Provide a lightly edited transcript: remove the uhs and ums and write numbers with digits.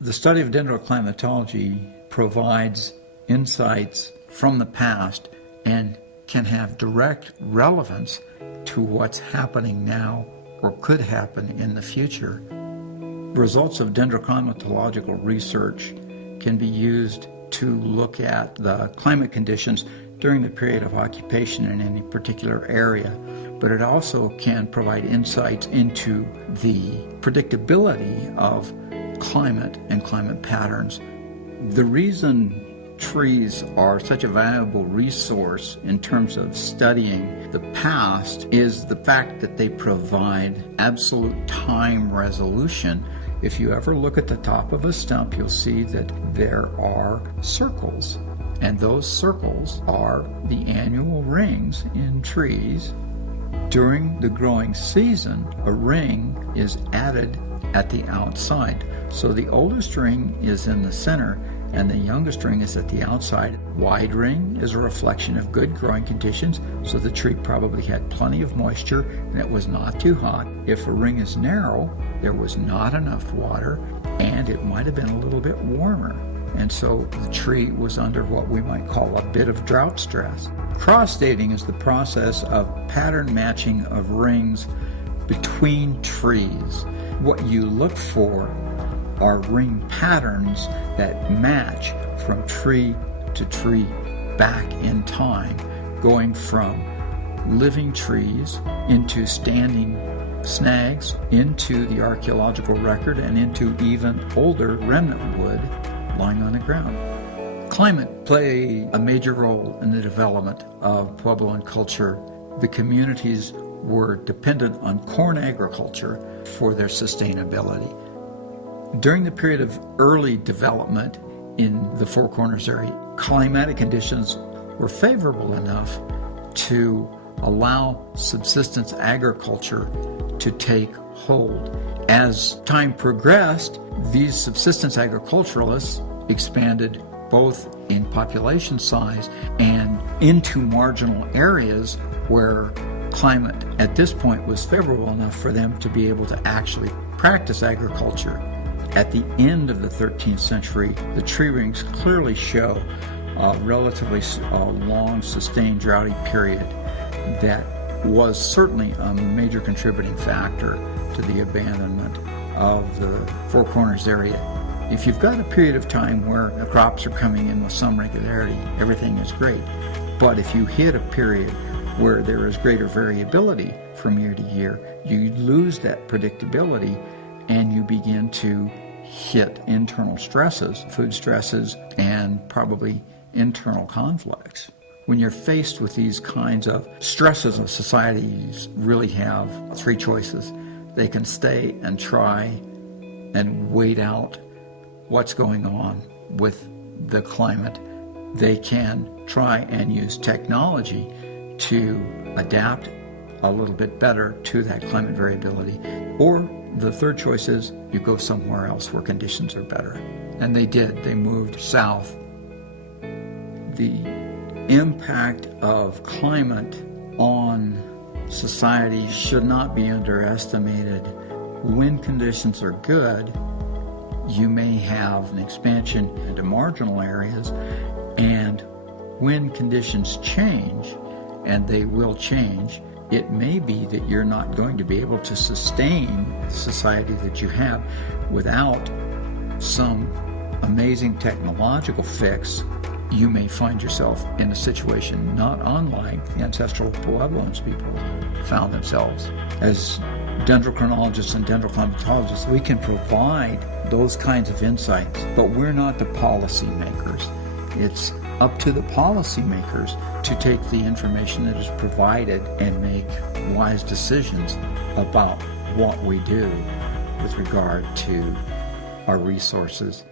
The study of dendroclimatology provides insights from the past and can have direct relevance to what's happening now or could happen in the future. Results of dendroclimatological research can be used to look at the climate conditions during the period of occupation in any particular area, but it also can provide insights into the predictability of climate and climate patterns. The reason trees are such a valuable resource in terms of studying the past is the fact that they provide absolute time resolution. If you ever look at the top of a stump, you'll see that there are circles, and those circles are the annual rings in trees. During the growing season, a ring is added at the outside. So the oldest ring is in the center and the youngest ring is at the outside. Wide ring is a reflection of good growing conditions, so the tree probably had plenty of moisture and it was not too hot. If a ring is narrow, there was not enough water and it might have been a little bit warmer. And so the tree was under what we might call a bit of drought stress. Cross-dating is the process of pattern matching of rings between trees. What you look for are ring patterns that match from tree to tree back in time, going from living trees into standing snags, into the archaeological record, and into even older remnant wood lying on the ground. Climate played a major role in the development of Puebloan culture. The communities were dependent on corn agriculture for their sustainability. During the period of early development in the Four Corners area, climatic conditions were favorable enough to allow subsistence agriculture to take hold. As time progressed, these subsistence agriculturalists expanded both in population size and into marginal areas where climate at this point was favorable enough for them to be able to actually practice agriculture. At the end of the 13th century, the tree rings clearly show a relatively long, sustained droughty period that was certainly a major contributing factor to the abandonment of the Four Corners area. If you've got a period of time where the crops are coming in with some regularity, everything is great. But if you hit a period where there is greater variability from year to year, you lose that predictability and you begin to hit internal stresses, food stresses, and probably internal conflicts. When you're faced with these kinds of stresses, societies really have three choices. They can stay and try and wait out what's going on with the climate. They can try and use technology to adapt a little bit better to that climate variability. Or the third choice is you go somewhere else where conditions are better. And they did. They moved south. The impact of climate on society should not be underestimated. When conditions are good, you may have an expansion into marginal areas, and when conditions change, and they will change, it may be that you're not going to be able to sustain the society that you have without some amazing technological fix. You may find yourself in a situation not unlike the ancestral Puebloans people found themselves. As dendrochronologists and dendroclimatologists, we can provide those kinds of insights, but we're not the policymakers. It's up to the policymakers to take the information that is provided and make wise decisions about what we do with regard to our resources